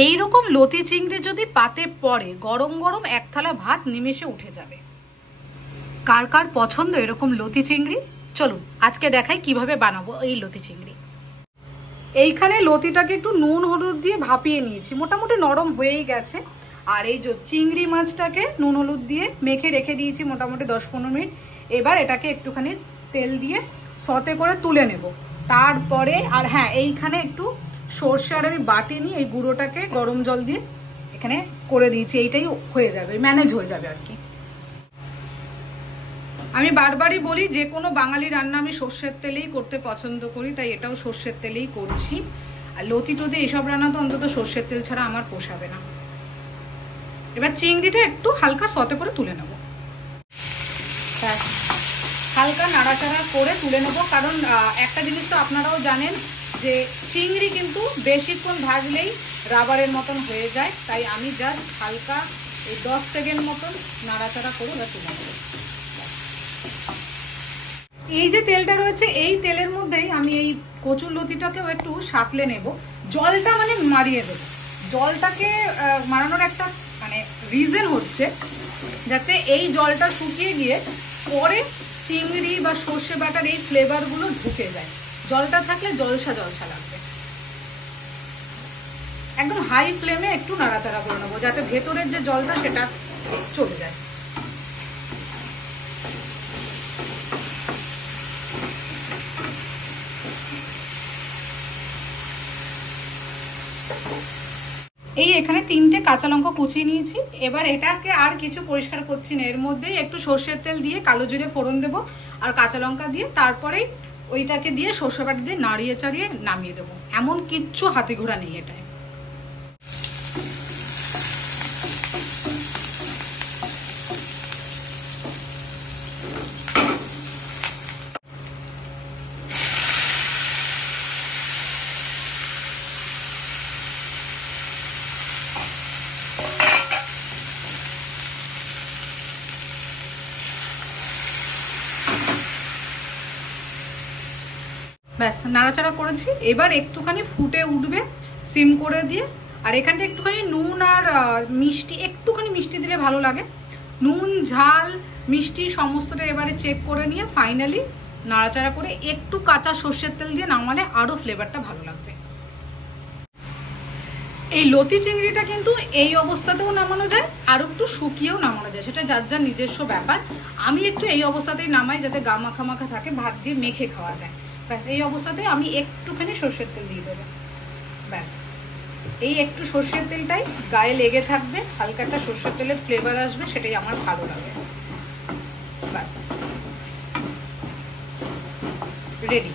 এই রকম লতি চিংড়ি যদি পাতে পড়ে গরম গরম এক থালা ভাত নিমেষে উঠে যাবে। কার কার পছন্দ এরকম লতি চিংড়ি? চলুন আজকে দেখাই কিভাবে বানাবো এই লতি চিংড়ি। এইখানে লতিটাকে একটু নুন হলুদ দিয়ে ভাপিয়ে নিয়েছি, মোটামুটি নরম হয়েই গেছে। আর এই যে চিংড়ি মাছটাকে নুন হলুদ দিয়ে মেখে রেখে দিয়েছি মোটামুটি 10-15 মিনিট। এবার এটাকে একটুখানি তেল দিয়ে সতে করে তুলে নেব। তারপরে আর হ্যাঁ, এইখানে একটু সর্ষে আর আমি বাটি নিয়ে এই গুঁড়োটাকে গরম জল দিয়ে এখানে করে দিয়েছি, এইটাই হয়ে যাবে, ম্যানেজ হয়ে যাবে আর কি। আমি বারবারই বলি যে কোনো বাঙালি রান্না আমি সর্ষের তেলেই করতে পছন্দ করি, তাই এটাও সর্ষের তেলেই করছি। আর লতি টতি এইসব রান্না তো অন্তত সর্ষের তেল ছাড়া আমার পোষাবে না। এবার চিংড়িটা একটু হালকা সতে করে তুলে নেব, হালকা নাড়াচাড়া করে তুলে নেব। কারণ একটা জিনিস তো আপনারাও জানেন যে চিংড়ি কিন্তু বেশিক্ষণ ভাজলেই রাবারের মতন হয়ে যায়, তাই আমি জাস্ট হালকা এই 10 সেকেন্ড মতন নাড়াচাড়া করে ওটা তুলে নেব। এই যে তেলটা রয়েছে এই তেলের মধ্যেই আমি এই কচুর লতিটাকেও একটু সাঁতলে নেব, জলটা মানে মারিয়ে দেবো। জলটাকে মারানোর একটা মানে রিজন হচ্ছে যাতে এই জলটা শুকিয়ে গিয়ে পরে চিংড়ি বা সর্ষে বাটার এই ফ্লেভারগুলো ঢুকে যায়। জলটা থাকলে জলসা জলসা লাগবে। একদম হাই ফ্লেমে একটু নাড়াচাড়া করে নেবো যাতে ভেতরের যে জলটা সেটা চলে যায়। এই এখানে 3টে কাঁচা লঙ্কা কুচিয়ে নিয়েছি। এবার এটাকে আর কিছু পরিষ্কার করছি না, এর মধ্যেই একটু সর্ষের তেল দিয়ে কালো জিরে ফোড়ন দেবো আর কাঁচা লঙ্কা দিয়ে তারপরেই ওইটাকে দিয়ে সর্ষে বাটা দিয়ে নাড়িয়ে চাড়িয়ে নামিয়ে দেবো। এমন কিচ্ছু হাতি ঘোড়া নেই এটায়। ব্যাস নাড়াচাড়া করেছি, এবার একটুখানি ফুটে উঠবে সিম করে দিয়ে। আর এখানটা একটুখানি নুন আর মিষ্টি, একটুখানি মিষ্টি দিলে ভালো লাগে। নুন ঝাল মিষ্টি সমস্তটা এবারে চেক করে নিয়ে ফাইনালি নাড়াচাড়া করে একটু কাঁচা সর্ষের তেল দিয়ে নামালে আরও ফ্লেভারটা ভালো লাগবে। এই লতি চিংড়িটা কিন্তু এই অবস্থাতেও নামানো যায় আর একটু শুকিয়েও নামানো যায়, সেটা যার যার নিজস্ব ব্যাপার। আমি একটু এই অবস্থাতেই নামাই যাতে গা মাখা মাখা থাকে, ভাত দিয়ে মেখে খাওয়া যায়। ব্যাস এই অবস্থাতে আমি একটুখানি সর্ষের তেল দিয়ে দেবো। ব্যাস এই একটু সর্ষের তেলটাই গায়ে লেগে থাকবে, হালকা একটা সর্ষের তেলের ফ্লেভার আসবে, সেটাই আমার ভালো লাগে। ব্যাস রেডি।